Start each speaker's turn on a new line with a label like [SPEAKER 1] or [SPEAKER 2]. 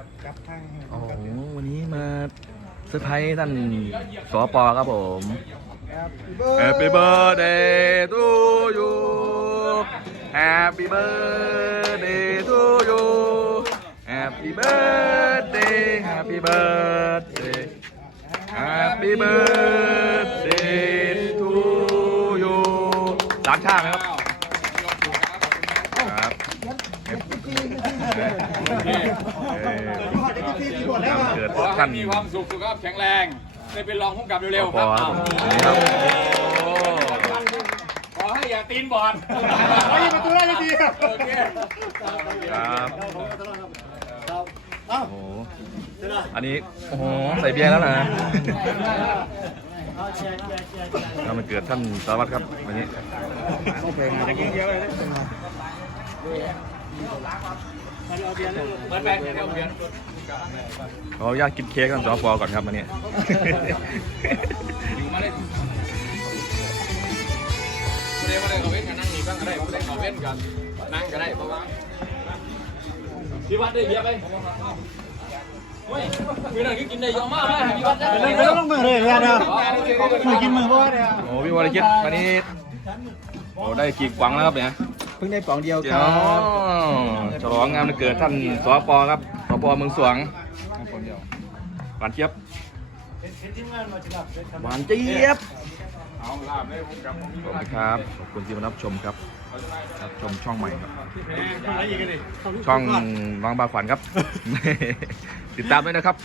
[SPEAKER 1] ครับกับทาง
[SPEAKER 2] โอ้โหวันนี้มาเซอร์ไพรส์ท่านสปครับผม Happy birthday to you Happy birthday to you Happy birthday Happy birthday Happy birthday to you สามชาตินะครับครับ เกิด
[SPEAKER 3] ขอให้
[SPEAKER 2] ท่าน
[SPEAKER 3] มีความสุขสุขภาพแข็งแรงได้เป็นรองผู้กำกับเร็วๆ
[SPEAKER 2] ป
[SPEAKER 3] ค
[SPEAKER 2] อ
[SPEAKER 3] รับ
[SPEAKER 2] ครับผมนี่ครับโอ้
[SPEAKER 3] ขอให้อย่าตีนบอล
[SPEAKER 1] ขอยิงประตูได้ดีครับ
[SPEAKER 3] โอเค
[SPEAKER 2] ครับโอ้โหอันนี้โอ้โหใส่เบียร์แล้วนะก็มันเกิดท่านสารวัตรครับวันนี้
[SPEAKER 1] จะกิน เยอะเลย
[SPEAKER 3] เปิดแบงค์เดี๋ยวเบียร์
[SPEAKER 2] ขออนุญาตกินเค้กท่านสปก่อนครับวันนี้
[SPEAKER 3] อยู่มาเลยไม่ได้มาเขาเว้นกันนั่งนี่บ้างก็ได้ไม่ได้เขาเว้นกันนั่งก็ได้เพราะว่าพี่วัดได้เยร์ไปเฮ้ยคือนั่นคือกินได้เยอะมากเลยพี่วัดได้
[SPEAKER 1] ไม่ต้องมือเลยพี่อันเลยนะมือกินมือเพราะว่าเนี่ย
[SPEAKER 2] โอ้พี่วรกิจวันนี้โอ้ได้กี่กวังแล้วครับเนี่ย
[SPEAKER 1] เพิ่งได้ปองเดียวค
[SPEAKER 2] เดี๋ย
[SPEAKER 1] รั
[SPEAKER 2] ว
[SPEAKER 1] บ
[SPEAKER 2] ฉลองงานวันเกิดท่านสปครับสปเมืองสวงหวานเจี๊ยบหวานเจี๊ยบ
[SPEAKER 3] เอาลาบเลยบ
[SPEAKER 2] ขอบคุณครับขอบคุณที่มารับชมครับรับชมช่องใหม่ครับ ช่องน้องบาขวัญครับ ติดตามด้วยนะครับ